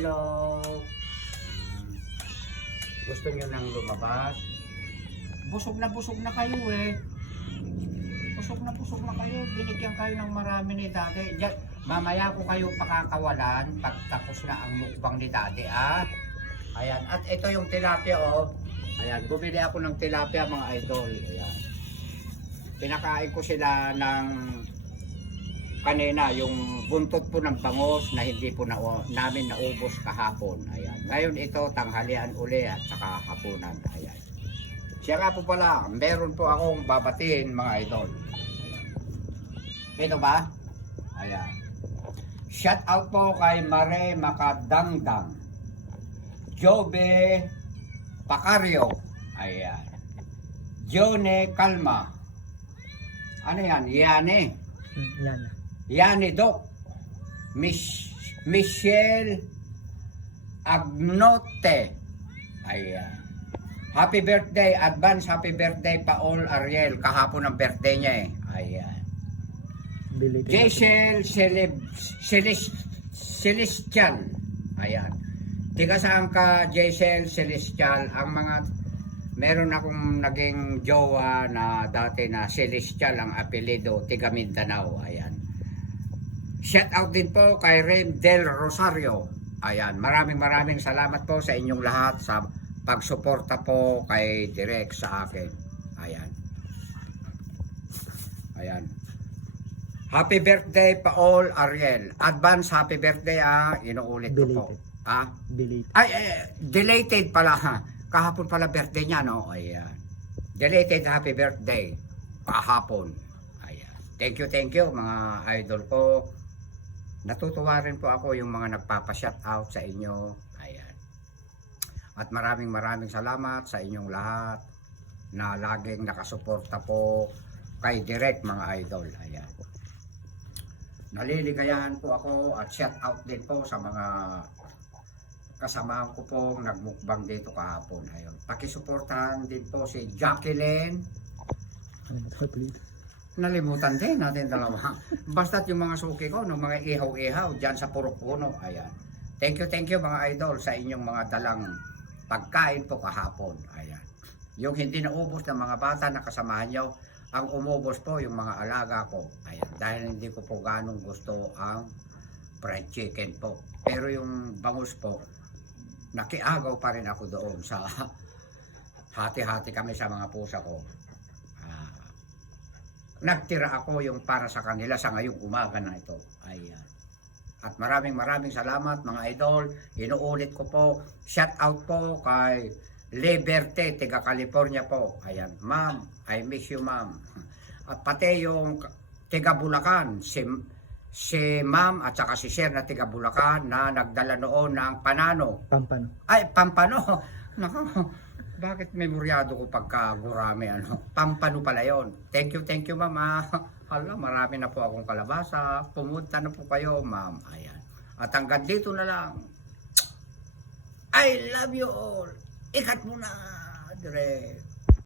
Hello. Gusto niyo nang lumabas? Busog na kayo eh. Busog na kayo. Binigyan kayo ng marami ni Daddy. Mamaya ko kayo pakakawalan pagtapos na ang mukbang ni Daddy, ah. Ayan. At ito yung tilapia, oh. Ayan. Bumili ako ng tilapia, mga idol. Ayan. Pinakain ko sila ng kanina, yung buntot po ng bangos na hindi po namin naubos kahapon. Ayan. Ngayon ito, tanghalian uli at saka hapunan. Ayan. Siya nga po pala, meron po akong babatiin, mga idol. Ito ba? Ayan. Shout out po kay Mare Makadangdang, Jobe Pacario. Ayan. Jone Kalma. Ano yan? Yane. Yan. Yani Doc. Michelle Agnote. Ayan. Happy birthday, advance happy birthday Paul Ariel. Kahapon ang birthday niya eh. Ayan. Jaisel Celestial. Ayan. Tiga saan ka, Jaisel Celestial? Ang mga meron akong naging jowa na dati na Celestial ang apelido, tiga Mindanao. Ayan. Shout out din po kay Rem Del Rosario. Ayan. Maraming salamat po sa inyong lahat sa pagsuporta po kay Direk sa akin. Ayan. Ayan. Happy birthday Paul Ariel. Advance happy birthday, ah. Inuulit ko po. Ah? Belated. Deleted pala, ha. Kahapon pala birthday niya, no? Ayan. Deleted happy birthday. Kahapon. Ayan. Thank you mga idol ko. Natutuwa rin po ako yung mga nagpapa-shout out sa inyo. Ayan. At maraming salamat sa inyong lahat na laging nakasuporta po kay Direk, mga idol. Ayan. Naliligayahan po ako at shout out din po sa mga kasamahan ko pong nagmukbang dito kahapon. Ayun. Pakisuportahan din po si Jacqueline. Nalimutan din natin dalawa. Basta't yung mga suki ko, no, mga ihaw-ihaw dyan sa Purok Puno. Ayan. Thank you mga idol sa inyong mga dalang pagkain po kahapon. Ayan. Yung hindi naubos ng mga bata na kasamahan nyo, ang umubos po yung mga alaga ko. Ayan. Dahil hindi ko po ganong gusto ang fried chicken po. Pero yung bangus po, nakiagaw pa rin ako doon sa hati-hati kami sa mga pusa ko. Nagtira ako yung para sa kanila sa ngayong umaga na ito. Ayan. At maraming salamat mga idol. Inuulit ko po, shout out po kay Liberte, tiga California po. Ayan, ma'am, I miss you ma'am. At pati yung tiga Bulacan, si ma'am at saka si sir na tiga Bulacan na nagdala noon ng panano. Pampano. Ay, pampano. Nako, bakit memoryado ko pagka gurame, ano? Pampano pala yon. Thank you ma'am. Hala, marami na po akong kalabasa. Pumunta na po kayo ma'am. Ayan. At hanggang dito na lang. I love you all. Ikat mo na, Direk.